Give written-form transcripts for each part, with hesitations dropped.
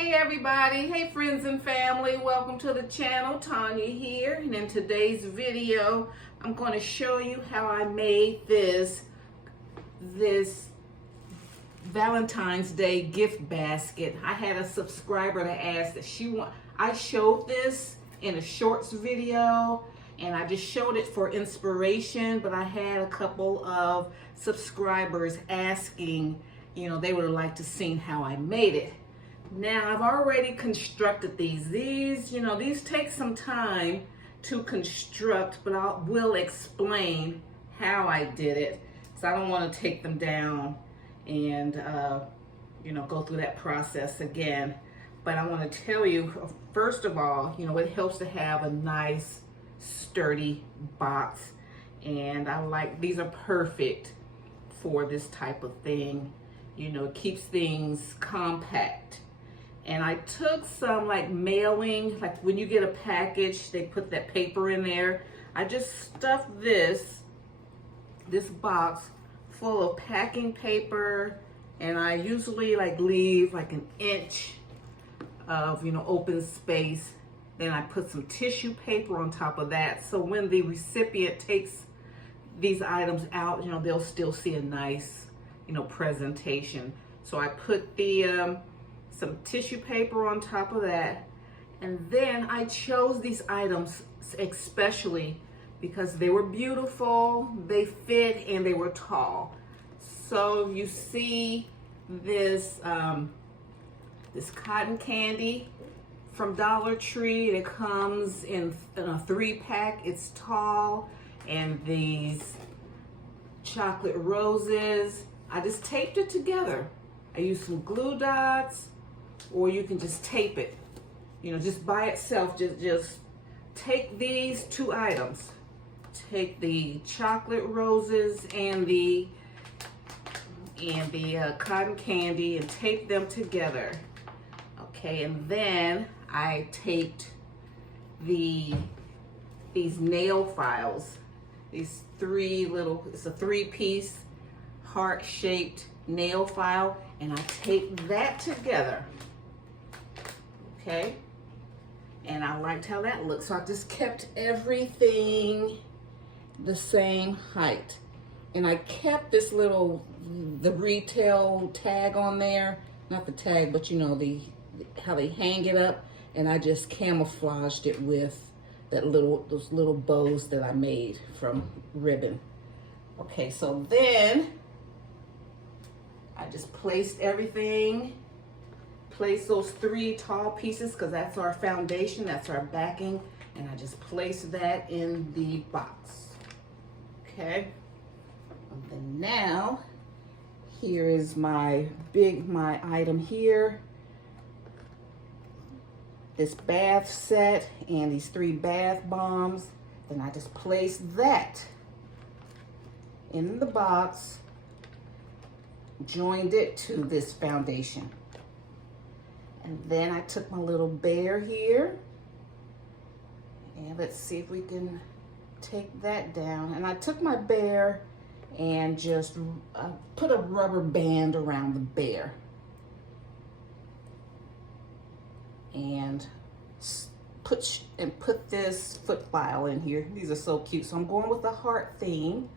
Hey everybody, hey friends and family, welcome to the channel. Tanya here, and in today's video I'm going to show you how I made this Valentine's Day gift basket. I had a subscriber that asked that I showed this in a shorts video and I just showed it for inspiration, but I had a couple of subscribers asking, they would like to see how I made it. Now I've already constructed these. These take some time to construct, but I will explain how I did it. So I don't want to take them down and go through that process again. But I want to tell you, first of all, it helps to have a nice sturdy box, and these are perfect for this type of thing. It keeps things compact. And I took some mailing, when you get a package, they put that paper in there. I just stuffed this box full of packing paper, and I usually leave an inch of open space. Then I put some tissue paper on top of that, so when the recipient takes these items out, they'll still see a nice presentation. So I put some tissue paper on top of that, and then I chose these items especially because they were beautiful, they fit, and they were tall. So you see this cotton candy from Dollar Tree. It comes in a 3-pack. It's tall. And these chocolate roses, I just taped it together. I used some glue dots, or you can just tape it, just by itself. Just take these 2 items, take the chocolate roses and the cotton candy, and tape them together. Okay, and then I taped these nail files. It's a 3-piece heart-shaped nail file, and I taped that together. Okay, and I liked how that looked, so I just kept everything the same height. And I kept the retail tag on there, not the tag, but how they hang it up, and I just camouflaged it with those little bows that I made from ribbon. Okay, so then I just placed everything. Place those 3 tall pieces, because that's our foundation, that's our backing, and I just placed that in the box. Okay, and then now here is my item here, this bath set and these 3 bath bombs. Then I just placed that in the box, joined it to this foundation. And then I took my little bear here, and let's see if we can take that down. And I took my bear and just put a rubber band around the bear. And put this foot file in here. These are so cute. So I'm going with the heart theme.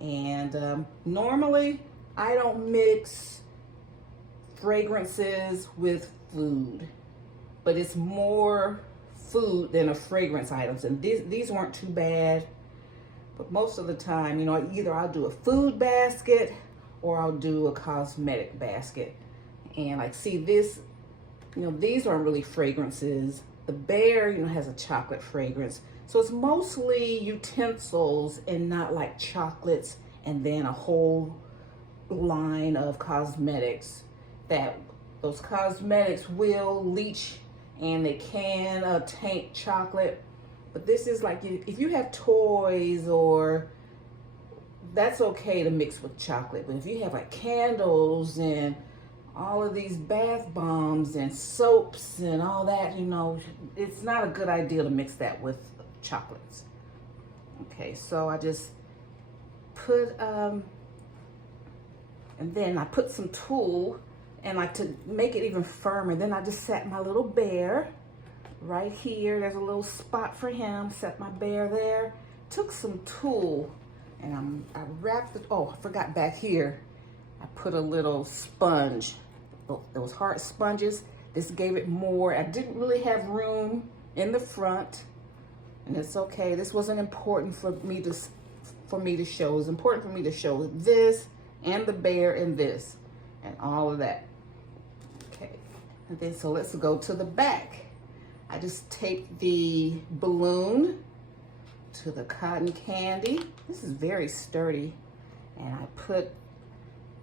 And normally I don't mix fragrances with food, but it's more food than a fragrance items, and these weren't too bad. But most of the time, either I'll do a food basket or I'll do a cosmetic basket. And see this, these aren't really fragrances. The bear, has a chocolate fragrance, so it's mostly utensils and not chocolates, and then a whole line of cosmetics that those cosmetics will leach, and they can taint chocolate. But this is if you have toys, that's okay to mix with chocolate. But if you have candles and all of these bath bombs and soaps and all that, it's not a good idea to mix that with chocolates. Okay, so I just put and then I put some tulle And like to make it even firmer, then I just set my little bear right here. There's a little spot for him. Set my bear there. Took some tulle and I wrapped it. Oh, I forgot back here. I put a little sponge. Those hard sponges. This gave it more. I didn't really have room in the front, and it's okay. This wasn't important for me to show. It was important for me to show this and the bear and this and all of that. Okay, and then so let's go to the back. I just taped the balloon to the cotton candy. This is very sturdy, and I put,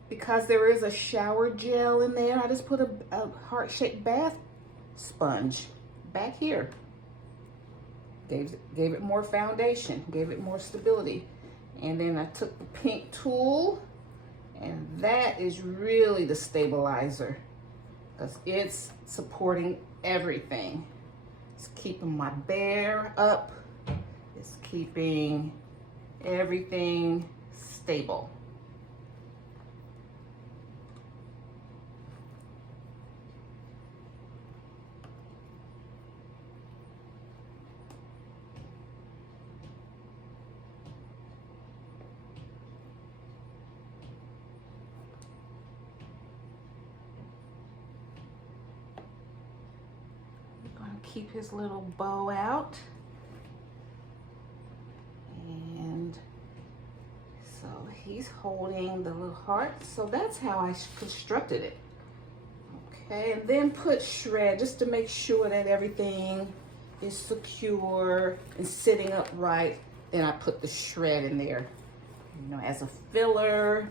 because there is a shower gel in there, I just put a heart-shaped bath sponge back here. Gave it more foundation, gave it more stability. And then I took the pink tulle, and that is really the stabilizer because it's supporting everything. It's keeping my bear up. It's keeping everything stable. Keep his little bow out, and so he's holding the little heart. So that's how I constructed it. Okay, and then put shred just to make sure that everything is secure and sitting upright. Then I put the shred in there, you know, as a filler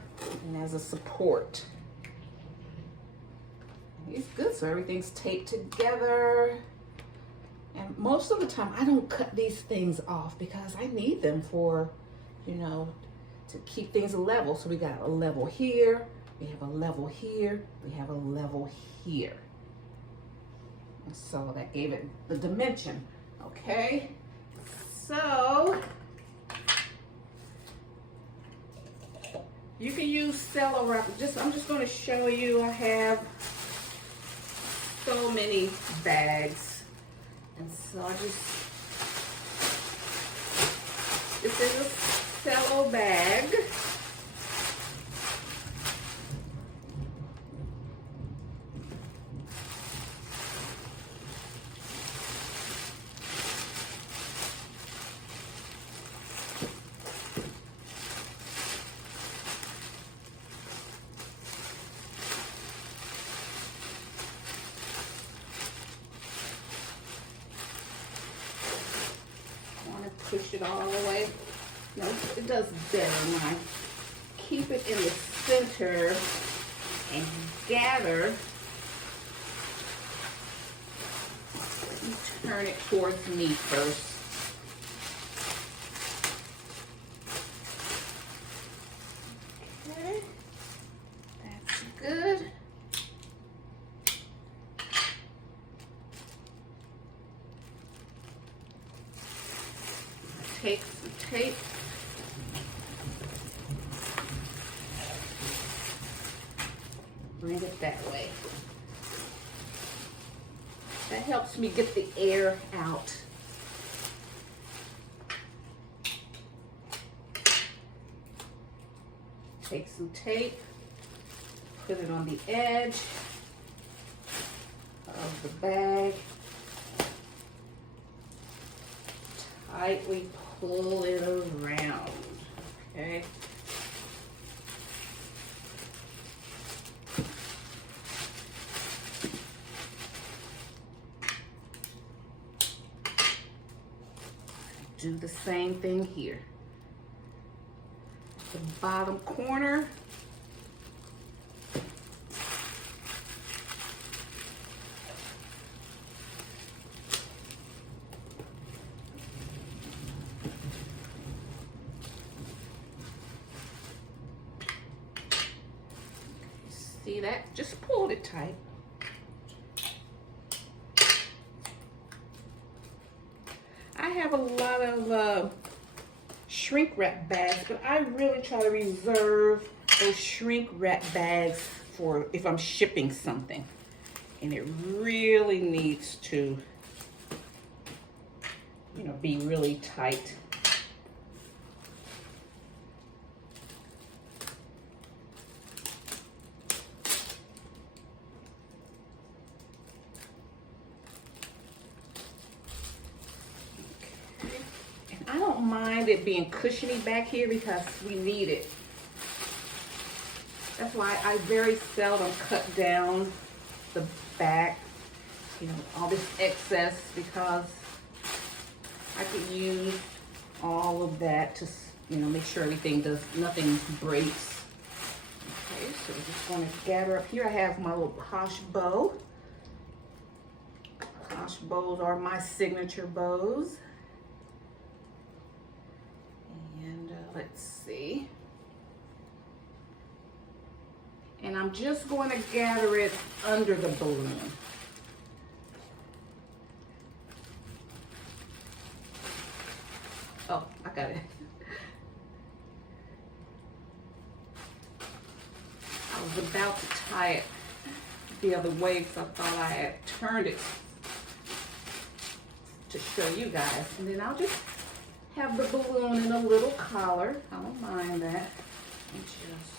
and as a support. And he's good, so everything's taped together. And most of the time, I don't cut these things off because I need them for, you know, to keep things level. So we got a level here, we have a level here, we have a level here. And so that gave it the dimension, okay? So, you can use cello wrap. I'm just gonna show you, I have so many bags. And so this is a cello bag. Push it all the way. No, it does better when I keep it in the center and gather. You turn it towards me first. Okay, that's good. Take some tape. Bring it that way. That helps me get the air out. Take some tape, put it on the edge of the bag. Tightly pull it around, okay? Do the same thing here. The bottom corner. See that? Just pulled it tight. I have a lot of shrink wrap bags, but I really try to reserve those shrink wrap bags for if I'm shipping something. And it really needs to, you know, be really tight. Okay. And I don't mind it being cushiony back here because we need it. That's why I very seldom cut down the back, you know, all this excess, because I could use all of that to, you know, make sure nothing breaks. Okay, so we're just going to gather up here. I have my little posh bow. Posh bows are my signature bows. And let's see. And I'm just going to gather it under the balloon. Oh, I got it. I was about to tie it the other way because I thought I had turned it to show you guys. And then I'll just have the balloon in a little collar. I don't mind that. And just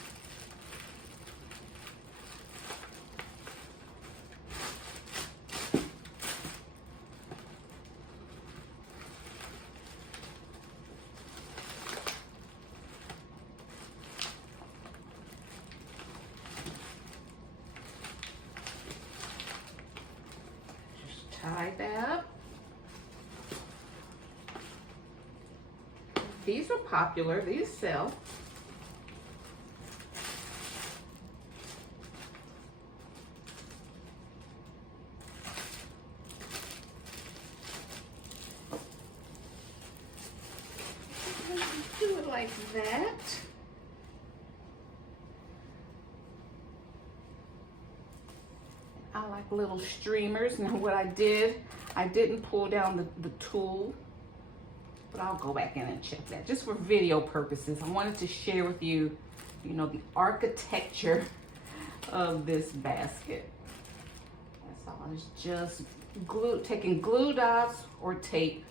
tie that. These are popular, these sell. Do it like that. I like little streamers. Now what I didn't pull down the tool, but I'll go back in and check that just for video purposes. I wanted to share with you, you know, the architecture of this basket. That's all. It's just taking glue dots or taping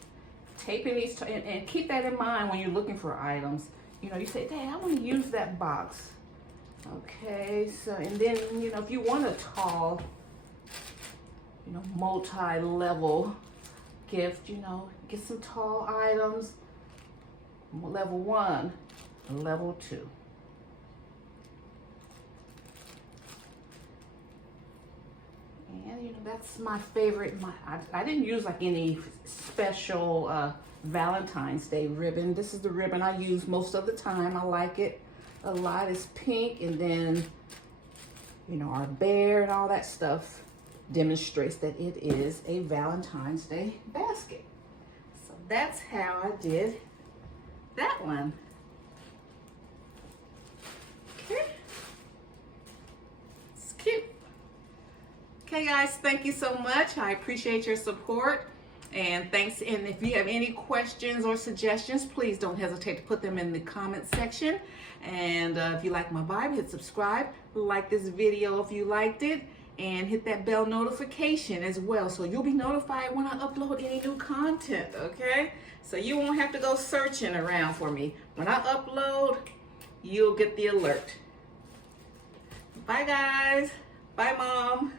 these, and keep that in mind when you're looking for items. You know, you say, "Dad, I want to use that box." Okay, so, and then, you know, if you want a tall, you know, multi-level gift, you know, get some tall items, level 1, level 2. And, you know, that's my favorite. I didn't use like any special Valentine's Day ribbon. This is the ribbon I use most of the time. I like it a lot. It's pink, and then, you know, our bear and all that stuff demonstrates that it is a Valentine's Day basket. So that's how I did that one. Okay. It's cute. Okay guys, thank you so much. I appreciate your support. And thanks. And if you have any questions or suggestions, please don't hesitate to put them in the comment section. And if you like my vibe, hit subscribe. Like this video if you liked it. And hit that bell notification as well, so you'll be notified when I upload any new content, okay? So you won't have to go searching around for me. When I upload, you'll get the alert. Bye guys. Bye Mom.